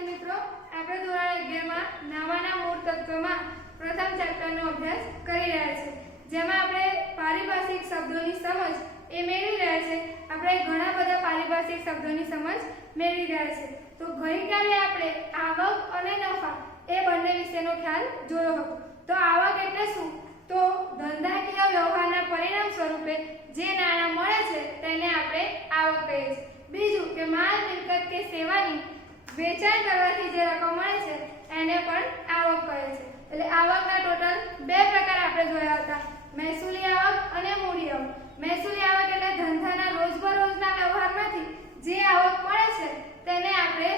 विद्यार्थी मित्रों, આપણે ધોરણ 11 માં નાવાના મૂળ તત્વમાં પ્રથમ ચેપ્ટરનો અભ્યાસ કરી રહ્યા છે, જેમાં આપણે પારિભાષિક શબ્દોની સમજ એ મેળવી રહ્યા છે। આપણે ઘણા બધા પારિભાષિક શબ્દોની સમજ મેળવી રહ્યા છે। તો ગઈકાલે આપણે આવક અને નફા એ બંને વિશેનો ખ્યાલ જોયો હતો। તો આવક એટલે શું? તો ધંધાકીય વ્યવહારના પરિણામ સ્વરૂપે જે નાણાં મળે છે તેને આપણે આવક કહીએ છીએ। બીજું કે માલ મિલકત કે સેવાની વેચાણ કરવાથી જે રકમ મળે છે એને પણ આવક કહે છે। એટલે આવકના ટોટલ બે પ્રકાર આપણે જોયા હતા, મહેસૂલી આવક અને મૂડી આવક। મહેસૂલી આવક એટલે ધંધાના રોજબરોજના વ્યવહારમાંથી જે આવક મળે છે તેને આપણે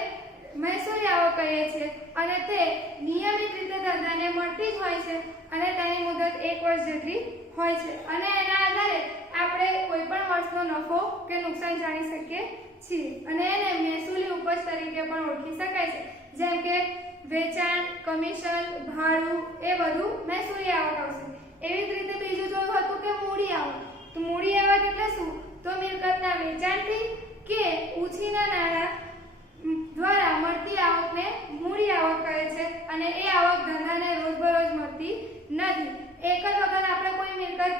મહેસૂલી આવક કહીએ છીએ અને તે નિયમિત રીતે ધંધાને મળતી જ હોય છે અને તેની મુદત 1 વર્ષ જેટલી હોય છે અને એના આધારે આપણે કોઈ પણ વર્ષનો નફો કે નુકસાન જાણી શકીએ છીએ અને એને મહેસૂલી ઉપજ તરીકે પણ ઓળખી શકાય છે। જેમ કે વેચાણ, કમિશન, ભાડું એ બધું મહેસૂલી આવક આવશે। એવી જ રીતે બીજું જોયું હતું કે મૂડી આવક। તો મૂડી આવક એટલે શું? તો મિલકતના વેચાણથી કે ઉછીના નાણાં દ્વારા મળતી આવકને મૂડી આવક કહે છે અને એ આવક ધંધાને રોજબરોજ મળતી નથી। એક જ વખત આપણે કોઈ મિલકત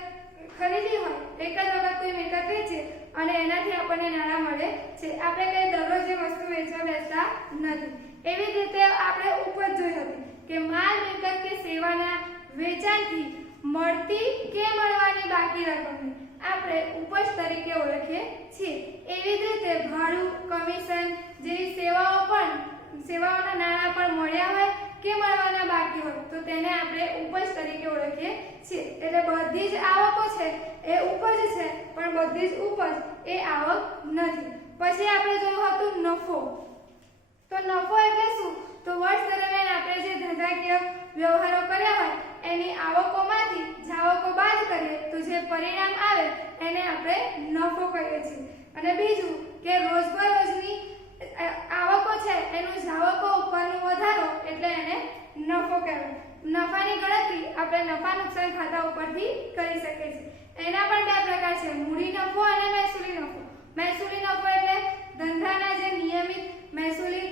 ખરીદી હોય, એક જ વખત કોઈ મિલકત વેચે અને એનાથી આપણને નાણાં મળે છે। આપણે કઈ દરરોજ એ વસ્તુ વેચવા બેસતા નથી। એવી જ રીતે આપણે ઉપજ જોઈ હતી કે માલ મિલકત કે સેવાના વેચાણથી મળતી કે મળવાની બાકી રકમને આપણે ઉપજ તરીકે ઓળખીએ છીએ। એવી જ રીતે ભાડું, કમિશન જેવી સેવાઓના નાણાં પણ મળ્યા હોય કે મળવાના બાકી હોય તો તેને આપણે ઉપજ તરીકે ઓળખીએ છીએ। એટલે બધી જ આવકો છે એ ઉપજ છે, પણ બધી જ ઉપજ એ આવક નથી। પછી આપણે જોયું હતું નફો। તો નફો એટલે શું? તો વર્ષ દરમિયાન આપણે જે ધંધાકીય વ્યવહારો કર્યા હોય એની આવકોમાંથી જાવકો બાદ કરીએ તો જે પરિણામ આવે એને આપણે નફો કહીએ છીએ। અને બીજું કે રોજબરોજની આવકો છે એનું જાવકો ઉપરનો વધારો એટલે એને નફો કહેવાય। નફાની ગણતરી આપણે નફા નુકસાન ખાતા ઉપરથી કરી શકીએ છીએ। એના પણ બે પ્રકાર છે, મૂડી નફો અને મહેસૂલી નફો। મહેસૂલી નફો એટલે ધંધાના જે નિયમિત મહેસૂલી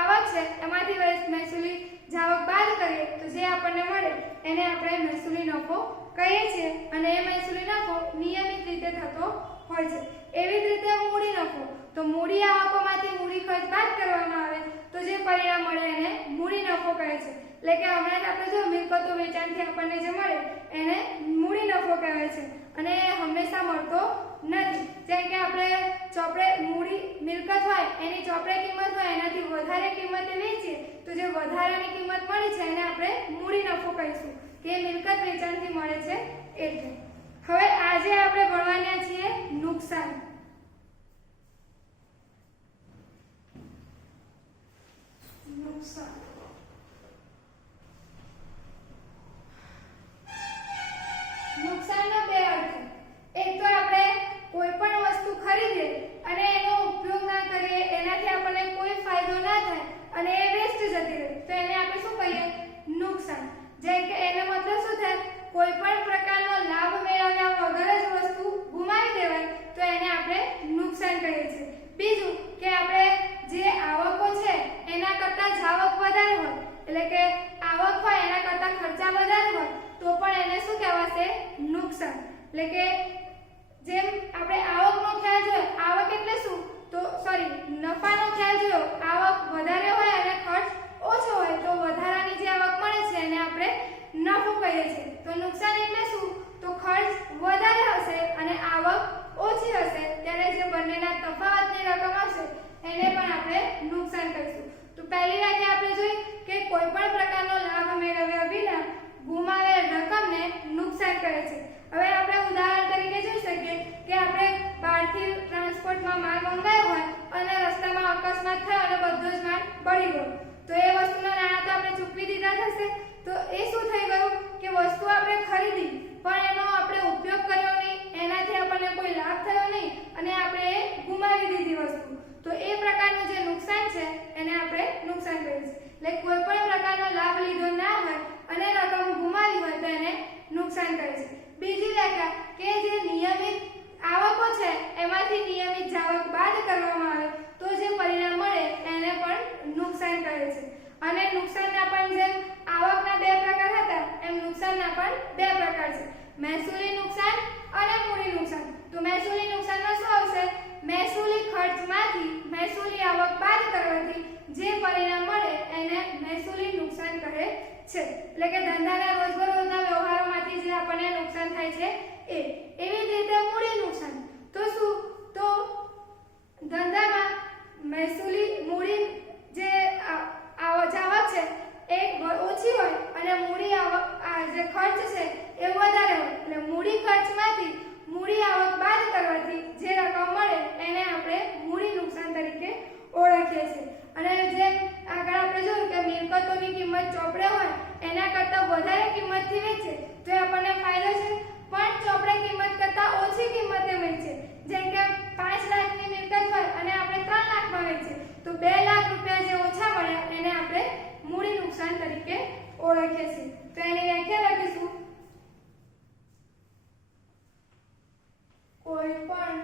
આવક છે એમાંથી મહેસૂલી જાવક બાદ કરીએ તો જે આપણને મળે એને આપણે મહેસૂલી નફો કહીએ છીએ અને એ મહેસૂલી નફો નિયમિત રીતે થતો હોય છે। એવી જ રીતે મૂડી નફો। તો મૂડી આવકોમાંથી મૂડી ખર્ચ બાદ કરવામાં આવે તો જે પરિણામ મળે એને મૂડી નફો કહે છે। એટલે કે હમણાં જ આપણે જો મિલકતો વેચાણથી આપણને જે મળે એને મૂડી નફો કહેવાય છે અને એ હંમેશા મળતો નથી। જેમ કે આપણે ચોપડે મૂડી મિલકત હોય એની ચોપડે કિંમત હોય એનાથી વધારે કિંમતે વેચીએ તો જે વધારાની કિંમત મળી છે એને આપણે મૂડી નફો કહીશું કે મિલકત વેચાણથી મળે છે એટલે। હવે આજે આપણે ભણવાના છીએ નુકસાન। નુકસાનનો બે અર્થ। એક તો આપણે કોઈ પણ વસ્તુ ખરીદીએ અને એનો ઉપયોગ ના કરીએ, એનાથી આપણને કોઈ ફાયદો ના થાય અને એ વેસ્ટ જતી રહે તો એને આપણે શું કહીએ? નુકસાન। જેમ કે એનો મતલબ શું થાય? કોઈ પણ પ્રકારનો લાભ મેળવ્યા વગર જ વસ્તુ ગુમાવી દેવાય તો એને આપણે નુકસાન કહીએ છીએ। બીજું કે આપણે જે આવકો છે એના કરતાં જાવક વધારે હોય, એટલે કે આવક હોય એના કરતાં ખર્ચા વધારે હોય તો પણ એને શું કહેવાશે? નુકસાન। એટલે કે જેમ આપણે આવકનો ખ્યાલ જોયો, આવક એટલે શું? તો નફાનો ખ્યાલ જોયો, આવક વધારે હોય અને ખર્ચ ઓછો હોય તો વધારાની જે આવક મળે છે એને આપણે નફો કહીએ છીએ। તો નુકસાન એટલે શું? તો ખર્ચ વધારે હશે અને આવક ઓછી હશે ત્યારે જે બંનેના તફાવતની રકમ હશે એને પણ આપણે નુકસાન કહીશું। તો પહેલી વ્યાખ્યા આપણે જોઈ કે કોઈ પણ પ્રકારનો લાભ મેળવ્યા વિના ગુમાવેલ રકમને નુકસાન કહે છે। હવે આપણે ઉદાહરણ તરીકે જોઈ શકીએ કે આપણે બહારથી ટ્રાન્સપોર્ટમાં માલ મંગાવ્યો હોય અને રસ્તામાં અકસ્માત થયો અને બધો જ માલ બળી ગયો તો એ વસ્તુના નાણાં તો આપણે ચૂકવી દીધા થશે। તો એ શું થઈ ગયું કે વસ્તુ આપણે ખરીદી પણ એનો આપણે ઉપયોગ કર્યો નહીં, એનાથી આપણને કોઈ લાભ થયો નહીં અને આપણે એ ગુમાવી દીધી વસ્તુ। તો એ પ્રકારનું જે નુકસાન છે એને આપણે નુકસાન કહીએ છીએ। એટલે કોઈ પણ પ્રકારનો લાભ લીધો ના હોય અને રકમ ગુમાવી હોય તો એને નુકસાન કહે છે। બીજી વ્યાખ્યા કે જે નિયમિત આવકો છે એમાંથી નિયમિત જાવક બાદ કરવામાં આવે તો જે પરિણામ મળે એને પણ નુકસાન કહે મહેસૂલી નુકસાન અને મૂડી નુકસાન. તો મહેસૂલી નુકસાનમાં શું આવશે? મહેસૂલી ખર્ચમાંથી મહેસૂલી આવક બાદ કરવાથી જે પરિણામ મળે એને મહેસૂલી નુકસાન કહે છે. એટલે કે ધંધાના રોજબરોજના વ્યવહારોમાંથી જે આપણને નુકસાન થાય છે એ. એવી જ રીતે મૂડી નુકસાન. તો શું? તો ધંધામાં મહેસૂલી મૂડી જે આવક છે એ ઓછી હોય અને મૂડી આવક જે ખર્ચ છે એ વધારે હોય. એટલે મૂડી ખર્ચમાંથી મૂડી આવક બાદ કરવાથી જે રકમ મળે એને આપણે મૂડી નુકસાન તરીકે ઓળખીએ છીએ. અને જેમ આગળ આપણે જોયું કે મિલકતોની કિંમત ચોપડે હોય એના કરતાં વધારે કિંમતથી વેચે તો એ આપણને ફાયદો છે. પણ ચોપડે કિંમત કરતાં ઓછી કિંમતે વેચે, જેમ કે 5 લાખની મિલકત હોય અને આપણે 3 લાખમાં વેચીએ તો 2 લાખ રૂપિયા જે ઓછા મળ્યા એને આપણે મૂડી નુકસાન તરીકે ઓળખીએ છીએ. તો એની વ્યાખ્યા લખીશું. કોઈ પણ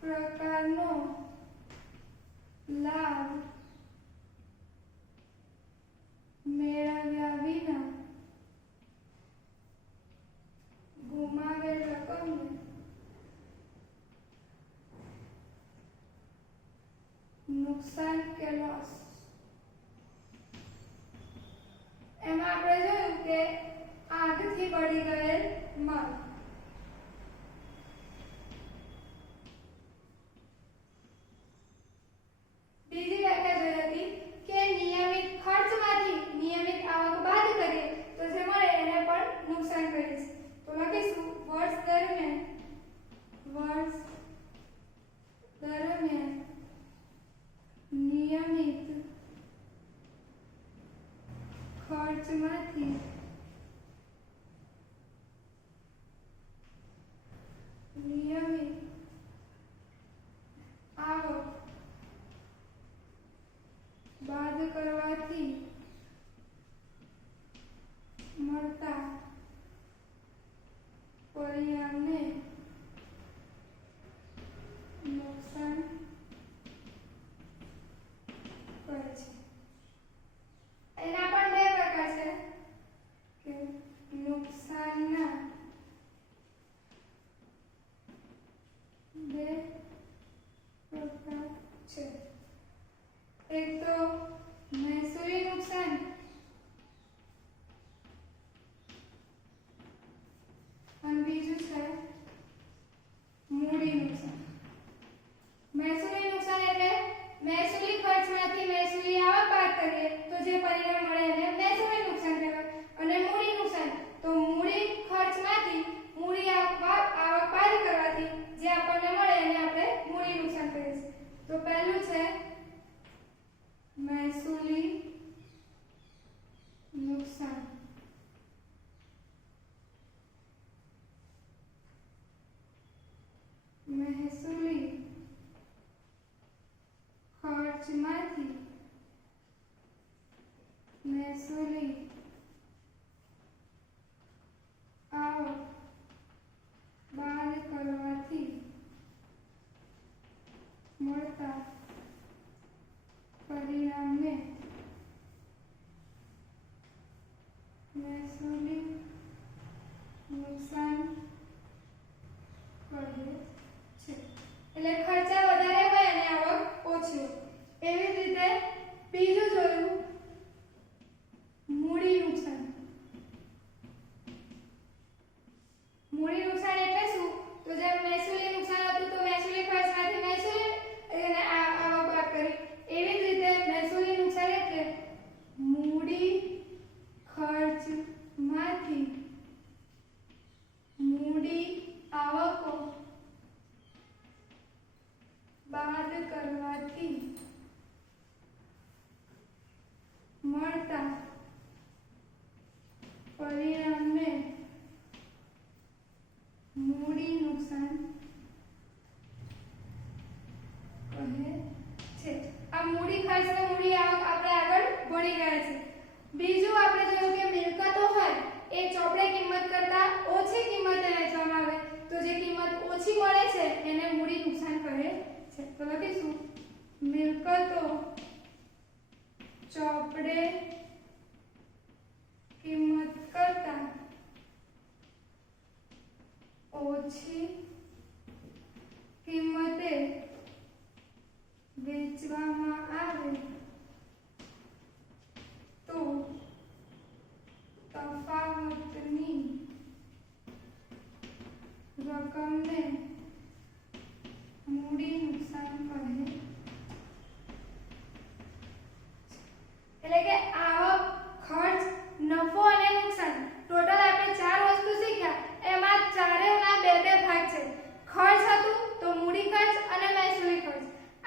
પ્રકારનો લાભ મેળવ્યા વિના ગુમાવેલ રકમને નુકસાન કે લોસ. એમાં આપણે જોયું કે આગથી બળી ગયેલ માલ. બીજી વ્યાખ્યા જોઈ હતી કે નિયમિત ખર્ચમાંથી નિયમિત આવક બાદ કરીએ તો જે મળે એને પણ નુકસાન કરીએ છીએ. તો લખીશું વર્ષ દરમિયાન નિયમિત ખર્ચમાંથી નિયમિત આવક બાદ કરવાથી મળતા પરિણામને નુકસાન કહે છે. એના પણ બે પ્રકાર છે કે નુકસાનના બે પ્રકાર છે. એક તો મહેસૂલી નુકસાન અને બીજું છે મૂડી નુકસાન. મહેસૂલી નુકસાન એટલે મહેસૂલી ખર્ચમાંથી મહેસૂલી આવક બાદ કરીએ તો જે પરિણામ મળે એને મહેસૂલી નુકસાન કહેવાય. અને મૂડી નુકસાન તો મૂડી ખર્ચમાંથી મૂડી આવક બાદ કરવાથી જે આપણને મળે એને આપણે મૂડી નુકસાન કહીએ છીએ. તો પહેલું છે મહેસૂલી નુકસાન. મહેસૂલી ખર્ચમાંથી મહેસૂલી આવક બાદ કરવાથી મળતા પરિણામને મહેસૂલી નુકસાન કહે છે. એટલે ખર્ચા વધારે હોય અને આવક ઓછી હોય. એવી જ રીતે બીજું જોયું મૂડી નુકસાન. મૂડી નુકસાન એટલે શું? તો જેમ મહેસૂલી નુકસાન હતું તો મહેસૂલી ખર્ચમાંથી મહેસૂલી અને આવક બાદ કરી. એવી જ રીતે મહેસૂલી નુકસાન એટલે મૂડી ખર્ચમાંથી મૂડી આવકો બાદ કરવાથી મળતા પરિણામને મૂડી નુકસાન કહે છે. આ મૂડી ખર્ચ અને મૂડી આવક આપણે આગળ ભણી ગયા છે. બીજું આપણે જોયું કે મિલકતો હોય એ ચોપડે કિંમત કરતાં ઓછી કિંમતે વેચવામાં આવે તો જે કિંમત ઓછી મળે છે એને મૂડી નુકસાન કહે છે. તો લખીશું મિલકતો ચોપડે કિંમત કરતાં ઓછી કિંમતે વેચવામાં આવે તો તફાવતની રકમને મૂડી નુકસાન કહે. એટલે કે આવક, ખર્ચ, નફો અને નુકસાન ટોટલ આપણે 4 વસ્તુ શીખ્યા. એમાં ચારેયના બે બે ભાગ છે. ખર્ચ હતું તો મૂડી ખર્ચ અને મહેસૂલી ખર્ચ,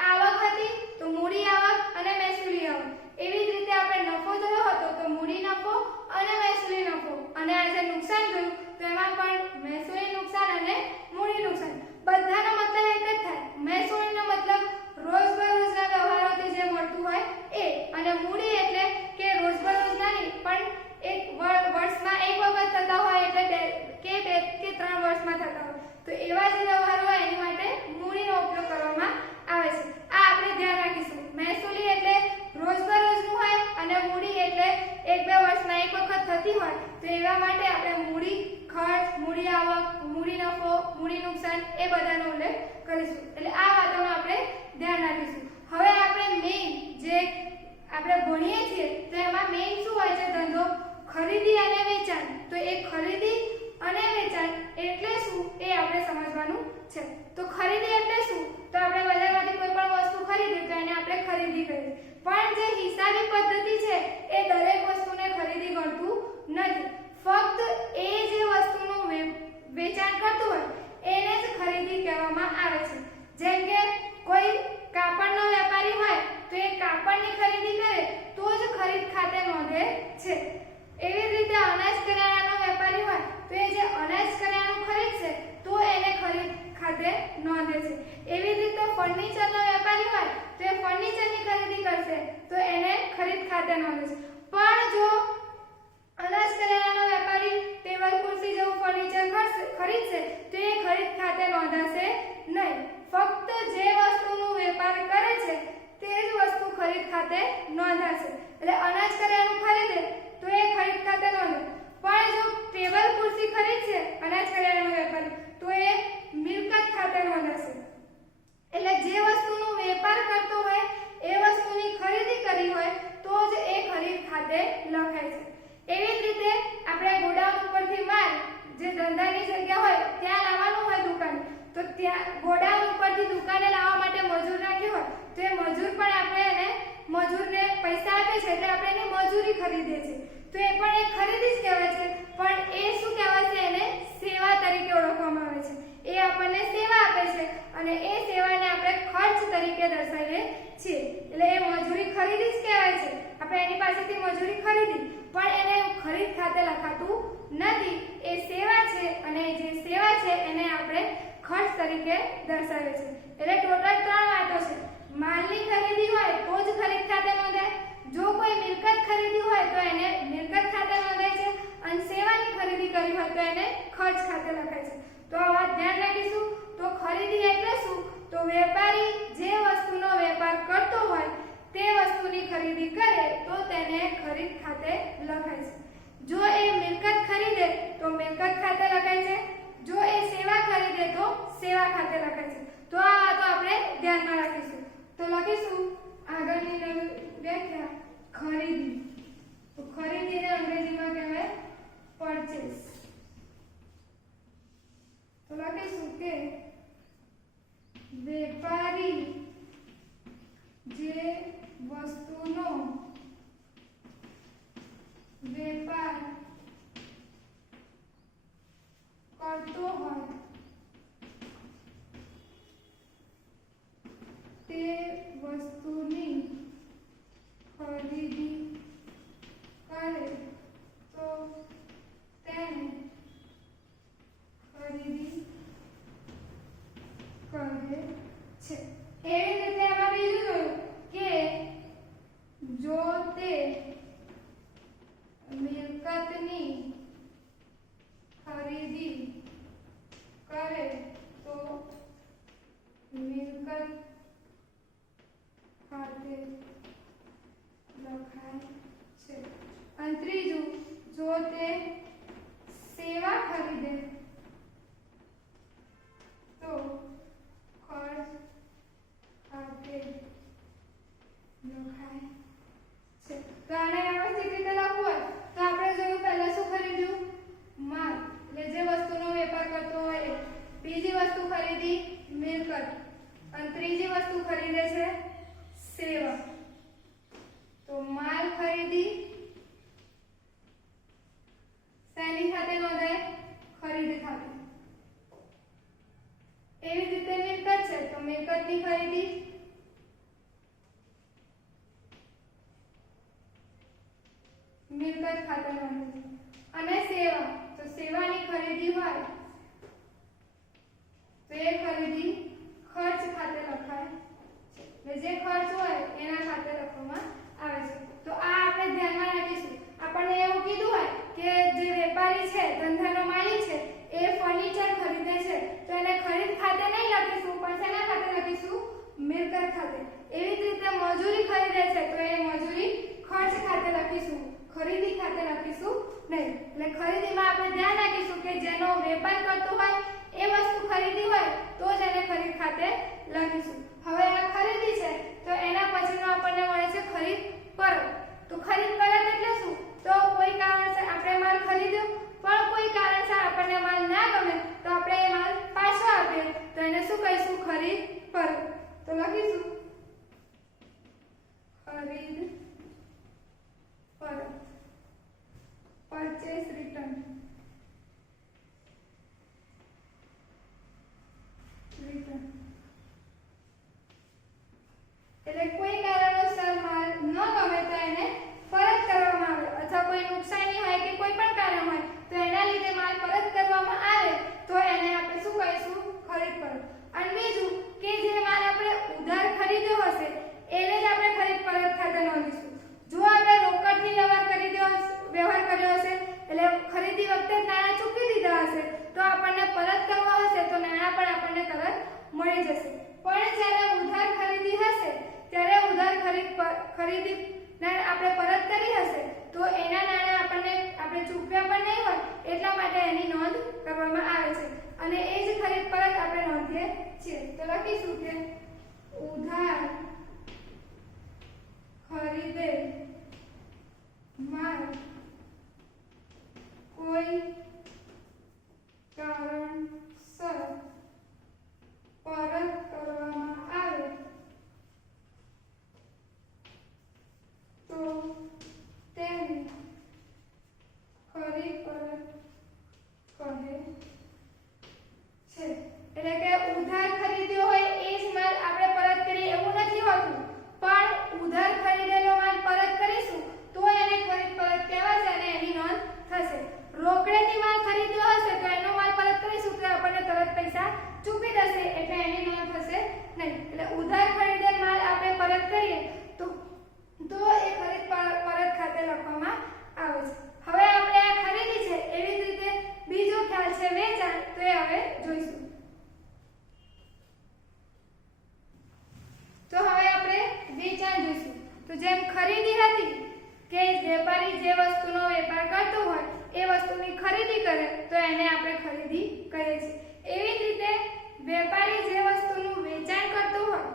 આવક હતી તો મૂડી આવક અને મહેસૂલી આવક. એવી જ રીતે આપણે નફો જોયો હતો તો મૂડી નફો અને મહેસૂલી નફો, અને આજે નુકસાન જોયું તો એમાં પણ મહેસૂલી નુકસાન અને મૂડી નુકસાન. બધાનો મતલબ એક જ થાય. મહેસૂલીનો મતલબ રોજબરોજના વ્યવહારોથી જે મળતું હોય એ, અને મૂડી એટલે કે રોજબરોજના નહીં પણ એક વર્ષમાં એક વખત થતા હોય એટલે બે કે 3 વર્ષમાં થતા હોય તો એવા જે વ્યવહારો હોય એની માટે મૂડીનો ઉપયોગ કરવામાં આવે છે. આ આપણે ધ્યાન રાખીશું. મહેસૂલી એટલે રોજબરોજનું હોય અને મૂડી એટલે 1-2 વર્ષમાં એક વખત થતી હોય તો એવા માટે આપણે મૂડી ખર્ચ, મૂડી આવક, મૂડી નફો, મૂડી નુકસાન એ બધાનો ઉલ્લેખ કરીશું. એટલે આ વાતોનો આપણે ધ્યાન રાખીશું. હવે આપણે મેઇન જે આપણે ભણીએ છીએ તો એમાં મેઇન શું હોય છે? ધંધો, ખરીદી અને વેચાણ. તો એ ખરીદી અને વેચાણ એટલે શું એ આપણે સમજવાનું છે. તો ખરીદી એટલે શું? તો આપણે બજારમાંથી કોઈ પણ વસ્તુ ખરીદી તો એને આપણે ખરીદી કહીએ. પણ જે હિસાબી પદ્ધતિ છે એ દરેક વસ્તુને ખરીદી ગણતું નથી. ફક્ત એ જે વસ્તુનું વેચાણ કરતું હોય એને જ ખરીદી કહેવામાં આવે છે. જેમ કે કોઈ કાપડનો વેપારી હોય તો એ કાપડની ખરીદી કરે તો જ ખરીદ ખાતે નોંધે છે. એવી રીતે અનાજ કરિયાણાનો વેપારી હોય તો એ જે અનાજ કરિયાણું ખરીદશે તો એને ખરીદ ખાતે નોંધે છે. એવી રીતે ફર્નિચરનો વેપારી હોય તો એ ફર્નિચરની ખરીદી કરશે તો એને ખરીદ ખાતે નોંધે છે. પણ જો અનાજ કરિયાણાનો વેપારી ટેબલ ખુરશી જેવું ફર્નિચર ખરીદશે તો એ ખરીદ ખાતે નોંધાશે નહીં. ફક્ત જે વસ્તુનો વેપાર કરે છે તે જ વસ્તુ ખરીદ ખાતે નોંધાશે. એટલે અનાજ કરિયાણું ખરીદે તો એ ખરીદ ખાતે નોંધે. પણ જો ટેબલ ખુરશી ખરીદશે અનાજ કરિયાણાનો વેપારી તો એ મિલકત ખાતે નોંધાશે. એટલે જે વસ્તુનો વેપાર કરતો હોય એ વસ્તુની ખરીદી કરી હોય તો જ એ ખરીદ ખાતે લખાય છે. એવી જ રીતે આપણે ગોડાઉન ઉપરથી માલ જે ધંધાની જગ્યા હોય ત્યાં લાવવાનું હોય દુકાને તો ત્યાં ગોડાઉન ઉપરથી દુકાને લાવવા માટે મજૂર રાખ્યો હોય તો એ મજૂર પણ આપણે એને મજૂરને પૈસા આપે છે એટલે આપણે એની મજૂરી ખરીદીએ છીએ તો એ પણ એક ખરીદી જ કહેવાય છે. પણ એ શું કહેવાય છે? એને સેવા તરીકે ઓળખવામાં આવે છે. એ આપણને સેવા આપે છે અને એ સેવાને આપણે ખર્ચ તરીકે દર્શાવીએ છીએ. એટલે એ મજૂરી ખરીદી જ કહેવાય છે. આપણે એની પાસેથી મજૂરી ખરીદી પણ એને ખરીદ ખાતે લખાતું નથી. એ સેવા છે અને જે સેવા છે એને આપણે ખર્ચ તરીકે દર્શાવીએ છીએ. એટલે ટોટલ 3 વાતો છે. માલની ખરીદી હોય તો જ ખરીદ ખાતે નોંધાય. જો કોઈ મિલકત ખરીદી હોય તો એને મિલકત ખાતે નોંધાય છે અને સેવાની ખરીદી કરી હોય તો એને ખર્ચ ખાતે લખાય છે. તો આ વાત ધ્યાન રાખીશું. તો ખરીદી એટલે શું? તો વેપારી જે વસ્તુનો વેપાર કરતો હોય તે વસ્તુની ખરીદી કરે તો તેને ખરીદ ખાતે લખાય છે. જો એ મિલકત ખરીદે તો મિલકત ખાતે લખાય છે. જો એ સેવા ખરીદે તો સેવા ખાતે લખાય છે. તો આ વાતો આપણે ધ્યાનમાં રાખીશું. તો લખીશું આગળની વ્યાખ્યા ખરીદી. તો ખરીદીને અંગ્રેજીમાં કહેવાય પરચેસ. તો લખીશું કે વેપારી જે વસ્તુનો વેપાર કરતો હોય તે વસ્તુની ખરીદી કરે તો તેને ખરીદી કહે છે. એવી રીતે એમાં બીજું જોયું કે જો તે મિલકતની ખરીદી કરે તો મિલકત ખાતે લખાય છે. અને ત્રીજું જો તે સેવા ખરીદે તો ખર્ચ ખાતે લખાય છે। તો આને વ્યવસ્થિત રીતે લખવું હોય તો આપણે જોયું પહેલા શું ખરીદ્યું માલ એટલે જે વસ્તુનો વેપાર કરતો હોય એ। બીજી વસ્તુ ખરીદી મિલકત અને ત્રીજી વસ્તુ ખરીદે છે સેવા। તો માલ ખરીદી શેની ખાતે નોંધાય ખરીદી ખાતે। એવી રીતે મિલકત છે તો મિલકતની ખરીદી મિલકત ખાતે નોંધાય અને સેવા તો સેવાની ખરીદી હોય તો એ ખરીદી ખર્ચ ખાતે લખાય છે એટલે જે ખર્ચ હોય એના ખાતે લખવામાં આવે છે। તો આ આપણે ધ્યાનમાં રાખીશું। આપણને એવું કીધું હોય કે જે વેપારી છે ધંધાનો માલિક છે એ ફર્નિચર ખરીદે છે તો એને ખરીદ ખાતે નહીં લખીશું પણ શેના ખાતે લખીશું મિલકત ખાતે। એવી જ રીતે મજૂરી ખરીદે છે તો એ મજૂરી ખર્ચ ખાતે લખીશું ખરીદી ખાતે લખીશું નહીં। એટલે ખરીદીમાં આપણે ધ્યાન રાખીશું કે જેનો વેપાર કરતો હોય એ વસ્તુ ખરીદી હોય તો જ એને ખરીદ ખાતે લખીશું। હવે આ ખરીદી છે તો એના પછીનો આપણને મળે છે ખરીદ પરત। તો ખરીદ પરત એટલે શું તો કોઈ કારણસર આપણે માલ ખરીદ્યો પણ કોઈ કારણસર આપણને માલ ના ગમે તો આપણે એ માલ પાછો આપીએ તો એને શું કહીશું ખરીદ પરત। તો લખીશું ખરીદ પરત પરચેસ રિટર્ન એટલે કોઈ કારણોસર માલ ન ગમે તો એને પરત કરવામાં આવે અથવા કોઈ નુકસાની હોય કે કોઈ પણ કારણ હોય તો એના લીધે માલ પરત કરવામાં આવે તો એને આપણે શું કહીશું ખરીદ પરત। અને બીજું કે જે માલ આપણે ઉધાર ખરીદ્યો હશે એને જ આપણે ખરીદ પરત ખાતે નોંધીશું। જો આપણે રોકડથી વ્યવહાર કર્યો હશે એટલે ખરીદી વખતે નાણાં ચૂકવી દીધા હશે તો આપણને પરત કરવા હશે તો નાણાં પણ આપણને તરત મળી જશે। પણ જ્યારે ઉધાર ખરીદી હશે ત્યારે ઉધાર ખરીદી આપણે પરત કરી હશે તો એના નાણાં આપણે ચૂકવ્યા પણ નહીં હોય એટલા માટે એની નોંધ કરવામાં આવે છે અને એ જ ખરીદ પરત આપણે નોંધીએ છીએ। તો લખીશું કે ઉધાર ખરીદે માલ કોઈ કારણસર પરત કરવામાં આવે તો તેને ખરીદ પરત કહે છે। એટલે કે ઉધાર ખરીદ્યો હોય એ જ માલ આપણે પરત કરીએ એવું નથી હોતું પણ ઉધાર ખરીદેલો માલ પરત કરીશું તો એને ખરીદ પરત કહેવાશે અને એની નોંધ થશે। રોકડેથી માલ ખરીદ્યો હશે તો એનો માલ પરત કરીશું તો આપણને તરત પૈસા ચૂકવી દેશે એટલે એની નોંધ થશે નહીં। એટલે ઉધાર ખરીદેલ માલ આપણે પરત કરીએ તો એ ખરીદ પરત ખાતે લખવામાં આવે છે। હવે આપણે આ ખરીદી છે એવી જ રીતે બીજો ખ્યાલ છે વેચાણ તો એ હવે જોઈશું। તો હવે આપણે વેચાણ જોઈશું। તો જેમ ખરીદી હતી કે વેપારી જે વસ્તુનો વેપાર કરતો હોય એ વસ્તુની ખરીદી કરે તો એને આપણે ખરીદી કહીએ છીએ। એવી જ રીતે વેપારી જે વસ્તુનું વેચાણ કરતો હોય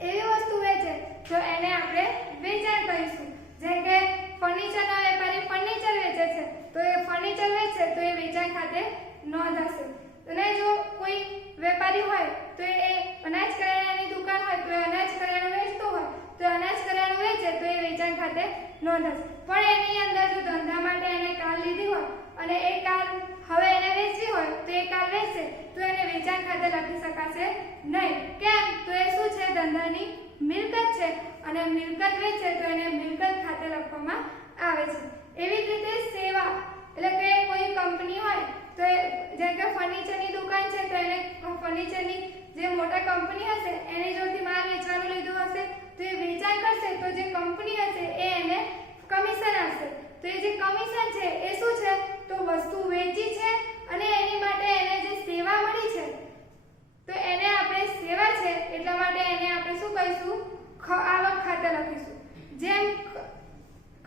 એવી વસ્તુ વેચે તો એને આપણે વેચાણ કહીશું। જેમ કે ફર્નિચરના વેપારી ફર્નિચર વેચે છે તો એ ફર્નિચર વેચે તો એ વેચાણ ખાતે નોંધાશે। અને જો કોઈ વેપારી હોય તો એ અનાજ કરિયાણાની દુકાન હોય તો એ અનાજ કરિયાણું વેચતો હોય તો અનાજ કરિયાણું વેચે તો એ વેચાણ ખાતે નોંધાશે। પણ એની અંદર જો ધંધા માટે એને કાર લીધી હોય અને એ કાર હવે એને વેચવી હોય તો એ કાર વેચશે તો એને વેચાણ ખાતે લખી શકાશે નહીં। કેમ તો એ શું છે ધંધાની મિલકત છે અને મિલકત વેચે તો એને મિલકત ખાતે લખવામાં આવે છે। એવી જ રીતે સેવા એટલે કે કોઈ કંપની હોય તો જેમ કે ફર્નિચરની દુકાન છે તો એને ફર્નિચરની જે મોટા કંપની હશે એની જોડથી માલ વેચવાનું લીધું હશે તો એ વેચાણ કરશે તો જે કંપની હશે એ એને કમિશન આપશે। તો એ જે કમિશન છે એ શું છે તો વસ્તુ વેચી છે અને એની માટે એને જે સેવા મળી છે તો એને આપણે સેવા છે એટલા માટે એને આપણે શું કહીશું આવક ખાતે લખીશું। જેમ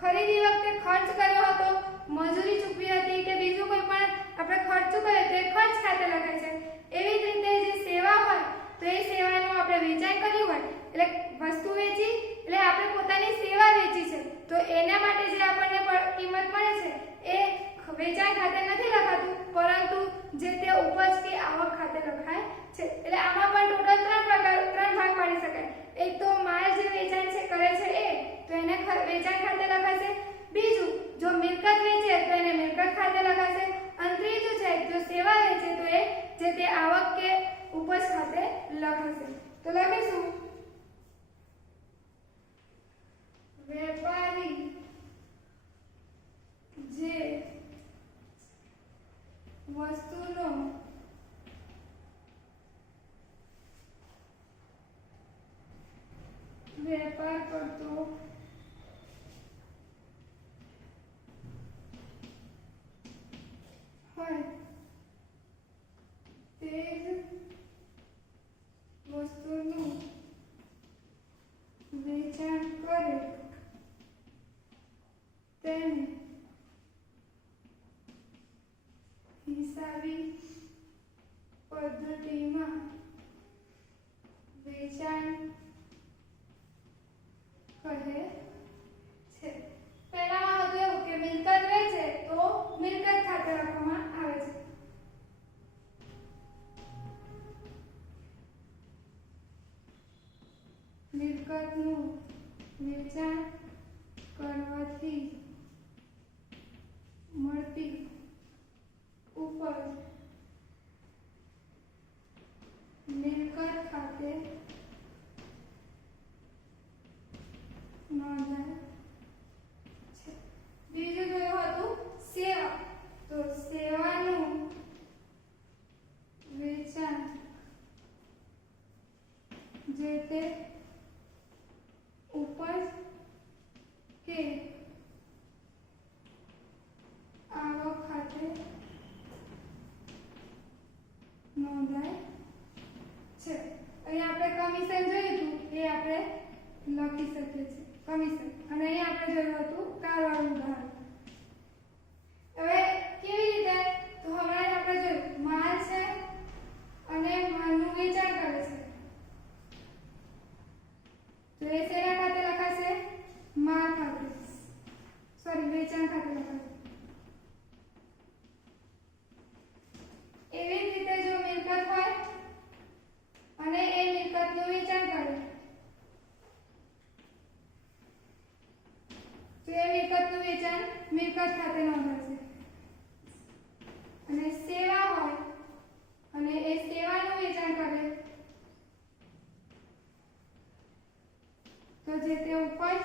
ખરીદી વખતે ખર્ચ કર્યો હતો, મજૂરી ચૂકવી હતી કે બીજું કોઈ પણ આપણે ખર્ચ ચૂકવ્યો તો એ ખર્ચ ખાતે લખાય છે. એવી જ રીતે જે સેવા હોય તો એ સેવાનું આપણે વેચાણ કર્યું હોય એટલે વસ્તુ વેચી એટલે આપણે પોતાની સેવા વેચી છે તો એના માટે જે આપણને કિંમત મળે છે એ વેચાણ ખાતે નથી લખાતું પરંતુ જે તે ઉપજ કે આવક ખાતે લખાય છે. એટલે આમાં પણ ટોટલ ત્રણ ભાગ પાડી શકાય. એક તો માલ જે વેચાણ છે કરે છે એ તો એને વેચાણ ખાતે લખાશે. બીજું જો મિલકત વેચે તો એને મિલકત ખાતે લખાશે. અને ત્રીજું છે જો સેવા વેચે તો એ જે તે આવક કે ઉપજ ખાતે લખાશે. તો લખીશું વેપારી જે વસ્તુનો વેપાર કરતો હોય તે જ વસ્તુનું વેચાણ કરે તેને હિસાબી પદ્ધતિમાં વેચાણ કહે છે. પહેલામાં હતું એવું કે મિલકત વેચે તો મિલકત ખાતે લખવામાં આવે છે. મિલકતનું વેચાણ કરવાથી મળતી ઉપજ મિલકત ખાતે નોંધાય છે. બીજું કયું હતું સેવા તો સેવાનું વેચાણ જે તે ઉપજ કે આવક ખાતે નોંધાય છે. અહીં આપણે કમિશન જોયું હતું એ આપણે લખી શકીએ છીએ કમિશન અને અહીં આપણે જોયું હતું કારવાળું ઉદાહરણ. હવે કેવી રીતે તો હમણાં આપણે જોયું માલ છે અને માલનું વેચાણ કરે છે તો એ શેના ખાતે લખાશે માલ ખાતે વેચાણ ખાતે લખાશે. એવી જ રીતે જો મિલકત હોય અને એ મિલકતનું વેચાણ કરે તો એ મિલકતનું વેચાણ મિલકત ખાતે નોંધાશે. અને સેવા હોય અને એ સેવાનું વેચાણ કરે તો જે તે ઉપજ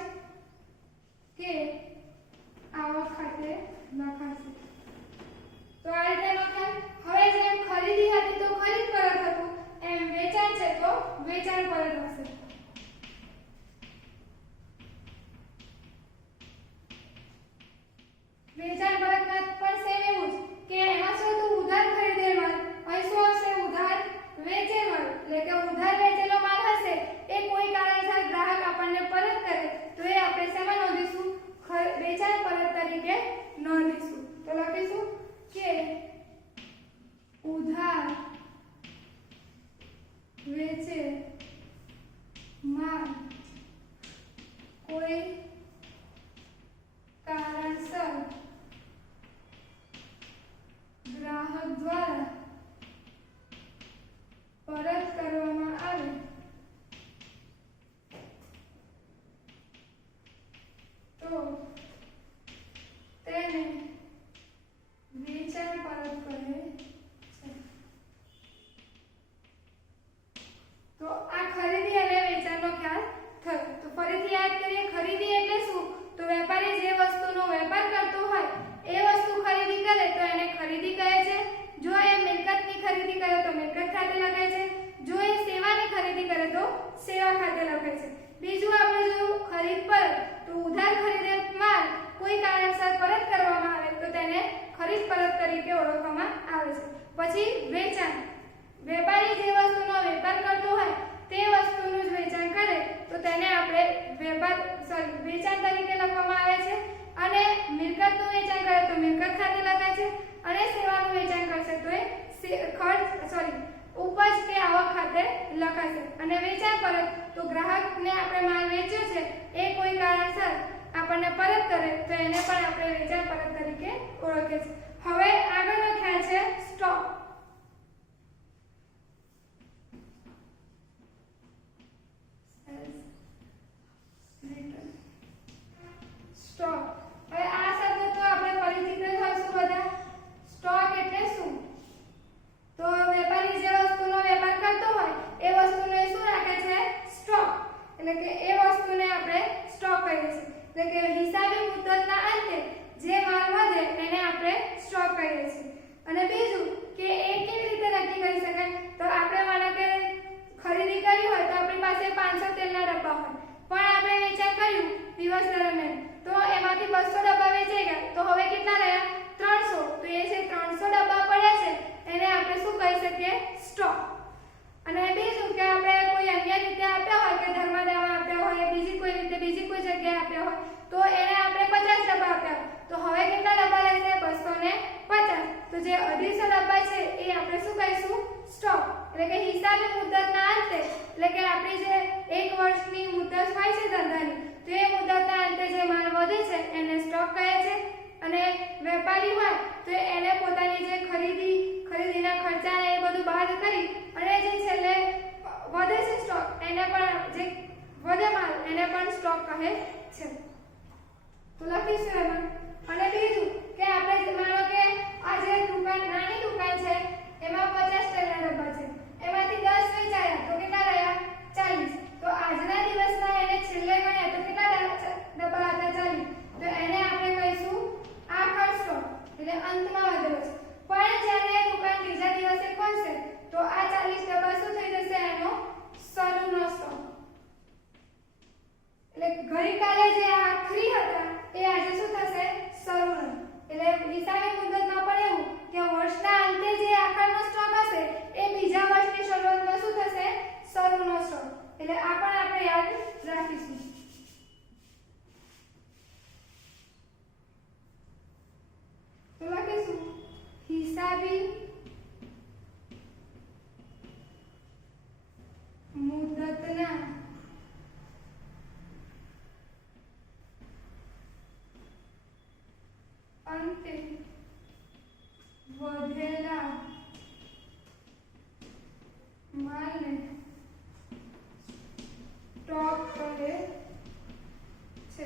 કે આવક ખાતે લખાશે. તો આ રીતે લખાય. હવે જેમ ખરીદી હતી તો ખરીદ પરત હતું એમ વેચાણ છે તો વેચાણ પરત હશે. વેચાણ પરતમાં પણ સેમ એવું જ કે એમાં શું હતું ઉધાર ખરીદેલ માલ અહીં શું હશે ઉધાર વેચેલ માલ એટલે કે ઉધાર વેચેલો માલ હશે એ કોઈ કારણસર ગ્રાહક આપણને પરત કરે તો એ આપણે શેમાં નોંધીશું વેચાણ પરત તરીકે નોંધીશું. તો લખીશું કે ઉધાર વેચે માલ કોઈ કારણસર ગ્રાહક દ્વારા પરત કરવામાં આવે તો તેને વેચાણ પરત કહે છે. તો આ ખરીદી અને વેચાણનો ખ્યાલ થયો. તો ફરીથી યાદ કરીએ ખરીદી એટલે શું તો વેપારી જે વસ્તુનો વેપાર કરતો હોય એ વસ્તુ ખરીદી કરે તો એને ખરીદી કહે છે. જો એ મિલકતની ખરીદી કરે તો મિલકત ખાતે લખાય છે. જો એ સેવાની ખરીદી કરે તો સેવા ખાતે લખાય છે. બીજું આપણે જોયું ખરીદ પર તો ઉધાર ખરીદેલ માલ કોઈ કારણસર પરત કરવામાં આવે તો તેને ખરીદ પરત તરીકે ઓળખવામાં આવે છે. પછી વેચાણ વેપારી જે વસ્તુનો વેપાર કરતો હોય તે વસ્તુનું જ વેચાણ કરે તો તેને આપણે વેચાણ તરીકે લખવામાં આવે છે. અને મિલકતનું વેચાણ કરે તો મિલકત ખાતે લખાય છે અને સેવાનું વેચાણ કરશે તો એ ઉપજ કે આવક ખાતે લખાશે અને વેચાણ પરત તો ગ્રાહકને આપણે માલ વેચ્યો છે એ કોઈ કારણસર આપણને પરત કરે તો એને પણ આપણે વેચાણ પરત તરીકે ઓળખીએ છીએ. હવે આગળનો ખ્યાલ છે સ્ટોક. સ્ટોક હવે આ શબ્દ તો આપણે પરિચિત જ હોઈશું બધા. સ્ટોક એટલે શું? તો વેપારી જે વસ્તુનો વેપાર કરતો હોય એ વસ્તુને શું રાખે છે? સ્ટોક. એટલે કે એ વસ્તુને આપણે સ્ટોક કહીએ છીએ. એટલે કે હિસાબી મુદ્દતના અંતે જે માલ વધે એને આપણે સ્ટોક કહીએ છીએ. અને બીજું કે એ કેવી રીતે નક્કી કરી શકાય? તો આપણે માનો કે ખરીદી કરી હોય તો આપણી પાસે 500 તેલના ડબ્બા હોય પણ આપણે વેચાણ કર્યું દિવસ દરમિયાન તો એમાંથી 200 ડબ્બા વેચાઈ ગયા તો હવે કેટલા રહ્યા? 300. તો એ જે 300 ડબ્બા પડ્યા છે એને આપણે શું કહી શકીએ? સ્ટોક. અને બીજું કે આપણે કોઈ અન્ય રીતે આપ્યા હોય કે ધર્મદામાં આપ્યા હોય બીજી કોઈ રીતે બીજી કોઈ જગ્યાએ આપ્યા હોય તો એને આપણે 50 ડબ્બા આપ્યા તો હવે કેટલા ડબ્બા રહેશે? 250. તો જે 250 ડબ્બા છે એ આપણે શું કહીશું? સ્ટોક. એટલે કે હિસાબી મુદ્દતના અંતે એટલે કે આપણી જે 1 વર્ષની મુદ્દત હોય છે ધંધાની તો એ મુદ્દતના અંતે જે માલ વધે છે એને સ્ટોક કહે છે. અને વેપારી હોય તો એને પોતાની જે ખરીદીના ખર્ચા એ બધું બાદ કરી અને જે છેલ્લે વધે છે સ્ટોક એને પણ જે વધે માલ એને પણ સ્ટોક કહે છે. તો લખીશું એમાં. અને બીજું કે આપણે માનો કે આ જે દુકાન નાની દુકાન છે એમાં 50 તેલના ડબ્બા છે એમાંથી 10 વેચાયા તો કેટલા રહ્યા? 40. તો આજના દિવસમાં એને છેલ્લે ગણ્યા તો કેટલા ડબ્બા હતા? 40. તો એને આપણે કહીશું આખર સ્ટોક એટલે અંતમાં વધેલો છે. પણ જ્યારે દુકાન બીજા દિવસે ખોલશે તો આ 40 ડબ્બા શું થઈ જશે? એનો શરૂનો સ્ટોક. એટલે ગઈકાલે જે આખરી હતા એ આજે શું થશે? શરૂનો. એટલે હિસાબી મુદ્દતમાં પણ એવું કે વર્ષના અંતે જે આખરનો સ્ટોક હશે એ બીજા વર્ષની શરૂઆતમાં શું થશે? શરૂનો સ્ટોક. એટલે આ પણ આપણે યાદ રાખીશું. તો લખીશું હિસાબી મુદ્દતના અંતે વધેલા માલને સ્ટોક કહે છે.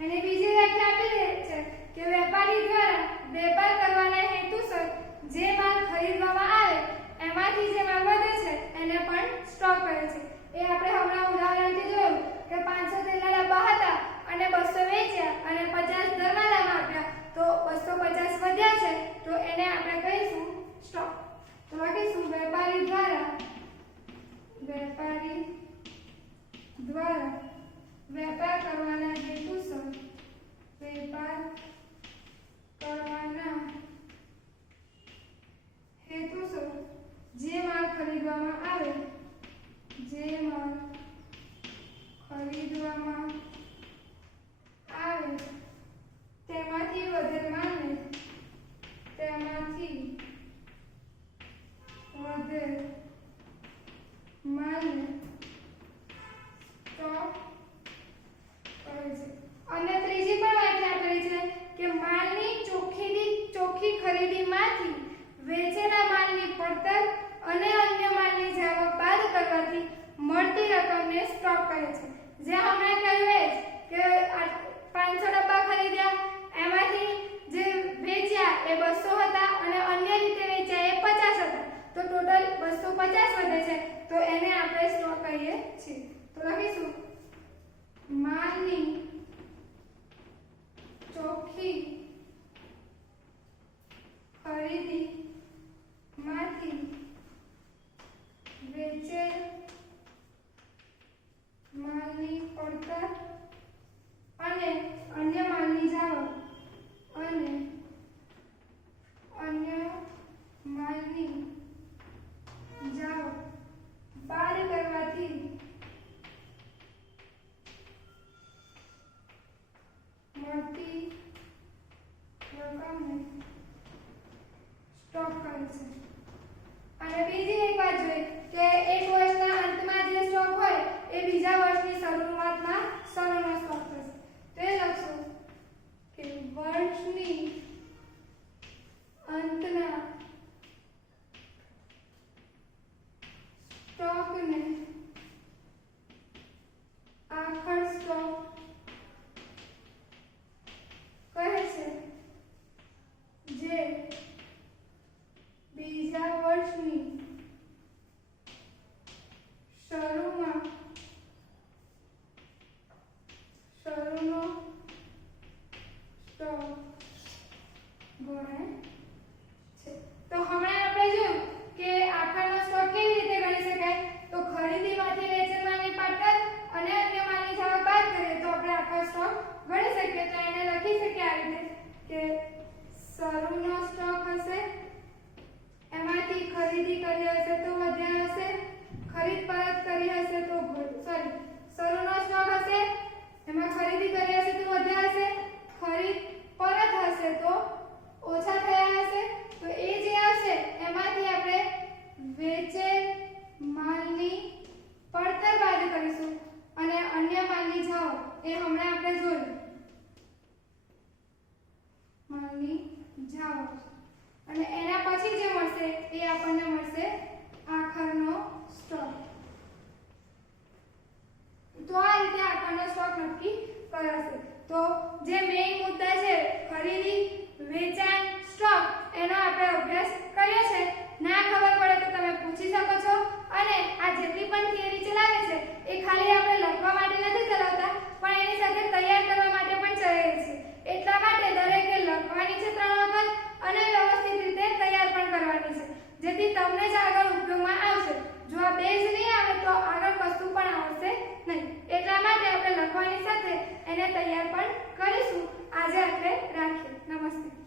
અને બીજી વ્યાખ્યા આપેલી છે કે વેપારી દ્વારા વેપાર કરવાના હેતુસર જે માલ ખરીદવામાં આવે એમાંથી જે માલ વધે છે એને પણ સ્ટોક કહે છે. એ આપણે હમણાં ઉદાહરણથી જોયું કે 500 તેલના ડબ્બા હતા અને 200 વેચ્યા અને 50 ધર્માદામાં આપ્યા તો 250 વધ્યા છે તો એને આપણે કહીશું સ્ટોક. તો લખીશું વેપારી દ્વારા વેપાર કરવાના હેતુસર જે માલ ખરીદવામાં આવે તેમાંથી વધેલ માલને સ્ટોક કહે છે. અને ત્રીજી પણ વ્યાખ્યા આપેલી છે કે માલની ચોખ્ખી ખરીદીમાંથી વેચેલા માલની પડતર અને અન્ય માલની જાવક બાદ કરવાથી મળતી રકમને સ્ટોક કહે છે. જે હમણાં કહ્યું એ કે 500 ડબ્બા ખરીદ્યા એમાંથી જે વેચ્યા એ 200 હતા અને અન્ય રીતે વેચ્યા એ 50 હતા તો ટોટલ 250 વધે છે તો એને આપણે સ્ટોક કહીએ છીએ. તો લખીશું માલની ચોખ્ખી ખરીદીમાંથી વેચેલ માલની પડતર અને અન્ય માલની જાવક બાદ કરવાથી મળતી એ હમણાં આપણે જોયું. માની જાઓ અને એના પછી જે મળશે એ આપણને મળશે આખરનો સ્ટોક. તો આ રીતે આખરનો સ્ટોક નક્કી કરાશે. તો જે મેઇન મુદ્દા છે ખરીદી, વેચાણ, સ્ટોક એનો આપણે અભ્યાસ કર્યો છે. ના ખબર પડે તો તમે પૂછી શકો છો. અને આ જેટલી પણ થિયરી ચલાવે છે એ ખાલી આપણે લખવા માટે નથી ચલાવતા, પણ એની સાથે તૈયાર કરવા માટે પણ ચલાવે છે. એટલા માટે દરેકે લખવાની છે 3 વખત અને વ્યવસ્થિત રીતે તૈયાર પણ કરવાની છે, જેથી તમને જ આગળ ઉપયોગમાં આવશે. જો આ બેઝ નહીં આવે તો આગળ કશું પણ આવશે નહીં. એટલા માટે આપણે લખવાની સાથે એને તૈયાર પણ કરીશું. આજે આપણે રાખીએ. નમસ્તે.